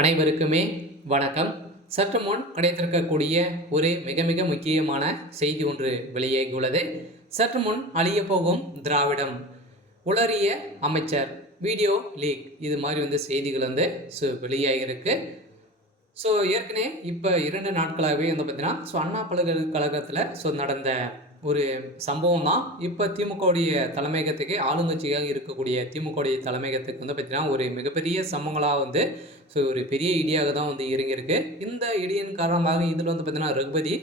அனைவருக்குமே வணக்கம். சற்று முன் கிடைத்திருக்கக்கூடிய ஒரு மிக மிக முக்கியமான செய்தி ஒன்று வெளியாகியுள்ளது. சற்று முன் அழியப்போகும் திராவிடம், உளறிய அமைச்சர், வீடியோ லீக், இது மாதிரி செய்திகள் வெளியாகிருக்கு. ஏற்கனவே இப்போ 2 நாட்களாகவே பார்த்தீங்கன்னா அண்ணா பல்கலைக்கழகத்தில் நடந்த ஒரு சம்பவம் தான் இப்போ திமுகவுடைய தலைமையகத்துக்கு, ஆளுங்கட்சியாக இருக்கக்கூடிய திமுகவுடைய தலைமையகத்துக்கு பார்த்தீங்கன்னா ஒரு மிகப்பெரிய சம்பவங்களாக ஒரு பெரிய இடியாக தான் இறங்கியிருக்கு. இந்த இடியின் காரணமாக இதில் பார்த்தீங்கன்னா ரகுபதி,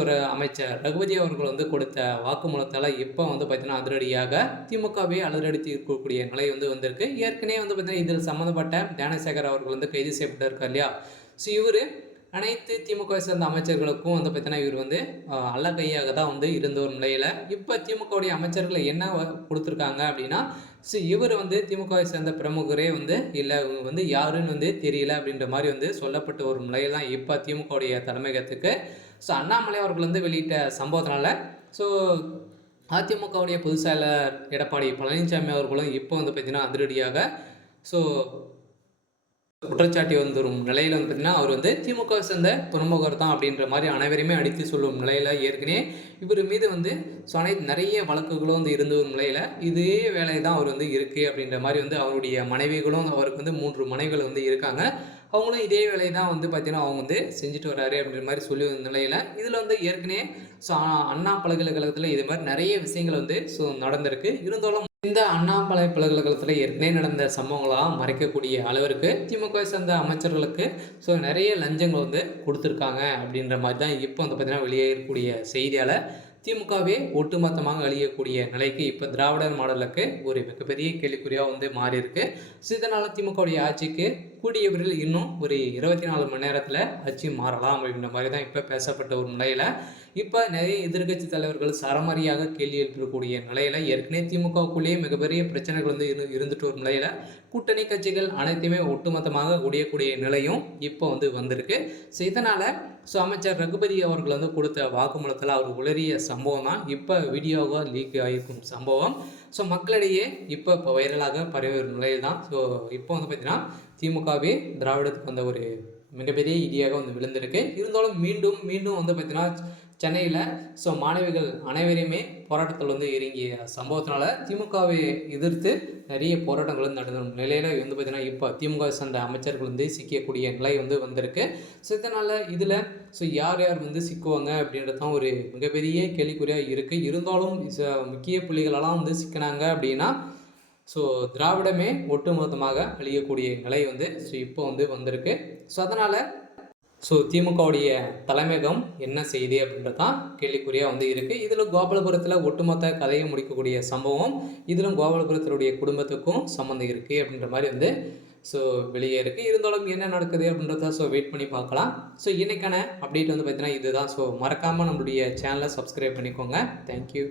ஒரு அமைச்சர் ரகுபதி அவர்கள் கொடுத்த வாக்குமூலத்தால் இப்போ பார்த்தீங்கன்னா அதிரடியாக திமுகவே அதிரடித்து இருக்கக்கூடிய நிலை வந்திருக்கு. ஏற்கனவே பார்த்தீங்கன்னா இதில் சம்மந்தப்பட்ட ஞானசேகர் அவர்கள் கைது செய்யப்பட்டிருக்கார் இல்லையா. இவர் அனைத்து திமுகவை சேர்ந்த அமைச்சர்களுக்கும் பார்த்தீங்கன்னா இவர் அல்ல கையாக தான் இருந்த ஒரு நிலையில் இப்போ திமுகவுடைய அமைச்சர்கள் என்ன கொடுத்துருக்காங்க அப்படின்னா, இவர் திமுகவை சேர்ந்த பிரமுகரே இல்லை, இவங்க யாருன்னு தெரியல அப்படின்ற மாதிரி சொல்லப்பட்ட ஒரு நிலையில் தான் இப்போ திமுகவுடைய தலைமையகத்துக்கு அண்ணாமலை அவர்கள் வெளியிட்ட சம்பவத்தினால அதிமுகவுடைய பொதுச் செயலர் எடப்பாடி பழனிசாமி அவர்களும் இப்போ பார்த்தீங்கன்னா அதிரடியாக குற்றச்சாட்டி வந்துடும் நிலையில் பார்த்தீங்கன்னா அவர் திமுக சேர்ந்த துறைமுகர் தான் அப்படின்ற மாதிரி அனைவருமே அடித்து சொல்லும் நிலையில் ஏற்கனவே இவர் மீது அனைத்து நிறைய வழக்குகளும் இருந்த ஒரு நிலையில் இதே வேலை தான் அவர் இருக்குது அப்படின்ற மாதிரி அவருடைய மனைவிகளும் அவருக்கு 3 மனைவிகள் இருக்காங்க. அவங்களும் இதே வேலையை தான் பார்த்தீங்கன்னா அவங்க செஞ்சுட்டு வர்றாரு அப்படின்ற மாதிரி சொல்லி வந்த நிலையில் இதில் ஏற்கனவே அண்ணா பல்கலைக்கழகத்தில் இது மாதிரி நிறைய விஷயங்கள் நடந்திருக்கு. இருந்தாலும் இந்த அண்ணா பல்கலைக்கழகத்தில் ஏற்கனவே நடந்த சம்பவங்களாக மறைக்கக்கூடிய அளவிற்கு திமுக சேர்ந்த அமைச்சர்களுக்கு நிறைய லஞ்சங்கள் கொடுத்துருக்காங்க அப்படின்ற மாதிரி தான் இப்போ பார்த்தீங்கன்னா வெளியேறக்கூடிய செய்தியால் திமுகவே ஒட்டுமொத்தமாக அழியக்கூடிய நிலைக்கு இப்போ திராவிடர் மாடலுக்கு ஒரு மிகப்பெரிய கேள்விக்குறியாக மாறி இருக்கு. இதனால் திமுகவுடைய ஆட்சிக்கு கூடிய விரைவில் இன்னும் ஒரு 24 மணி நேரத்தில் ஆட்சி மாறலாம் அப்படின்ற மாதிரி தான் இப்போ பேசப்பட்ட ஒரு நிலையில் இப்போ நிறைய எதிர்கட்சி தலைவர்கள் சரமாரியாக கேள்வி எழுப்பக்கூடிய நிலையில் ஏற்கனவே திமுகவுக்குள்ளேயே மிகப்பெரிய பிரச்சனைகள் இருந்துட்டு ஒரு நிலையில் கூட்டணி கட்சிகள் அனைத்துமே ஒட்டுமொத்தமாக ஒடியக்கூடிய நிலையும் இப்போ வந்திருக்கு. இதனால் அமைச்சர் ரகுபதி அவர்கள் கொடுத்த வாக்குமூலத்தில் அவர் உளறிய சம்பவம் தான் இப்போ வீடியோவாக லீக் ஆகிருக்கும் சம்பவம். மக்களிடையே இப்போ வைரலாக பரவி வரும் நிலையில் தான் இப்போ பார்த்தீங்கன்னா திமுகவே திராவிடத்துக்கு வந்த ஒரு மிகப்பெரிய இடியாக விழுந்திருக்கு. இருந்தாலும் மீண்டும் மீண்டும் பார்த்தீங்கன்னா சென்னையில் மாணவிகள் அனைவரையுமே போராட்டத்தில் இறங்கிய சம்பவத்தினால திமுகவை எதிர்த்து நிறைய போராட்டங்கள் நடந்த நிலையில் பார்த்தீங்கன்னா இப்போ திமுக சேர்ந்த அமைச்சர்கள் சிக்கக்கூடிய நிலை வந்திருக்கு. இதனால் இதில் யார் யார் சிக்குவாங்க அப்படின்றது தான் ஒரு மிகப்பெரிய கேள்விக்குறியாக இருக்குது. இருந்தாலும் முக்கிய புள்ளிகளெல்லாம் சிக்கினாங்க அப்படின்னா திராவிடமே ஒட்டுமொத்தமாக அழியக்கூடிய நிலை இப்போ வந்திருக்கு. அதனால் திமுகவுடைய தலைமையகம் என்ன செய்யுது அப்படின்றது தான் கேள்விக்குறியாக இருக்குது. இதில் கோபாலபுரத்தில் ஒட்டுமொத்த கதையை முடிக்கக்கூடிய சம்பவம், இதிலும் கோபாலபுரத்தினுடைய குடும்பத்துக்கும் சம்மந்தம் இருக்குது அப்படின்ற மாதிரி வெளியே இருக்குது. இருந்தாலும் என்ன நடக்குது அப்படின்றத வெயிட் பண்ணி பார்க்கலாம். இன்றைக்கான அப்டேட் பார்த்தீங்கன்னா இதுதான். மறக்காமல் நம்மளுடைய சேனலை சப்ஸ்கிரைப் பண்ணிக்கோங்க. தேங்க்யூ.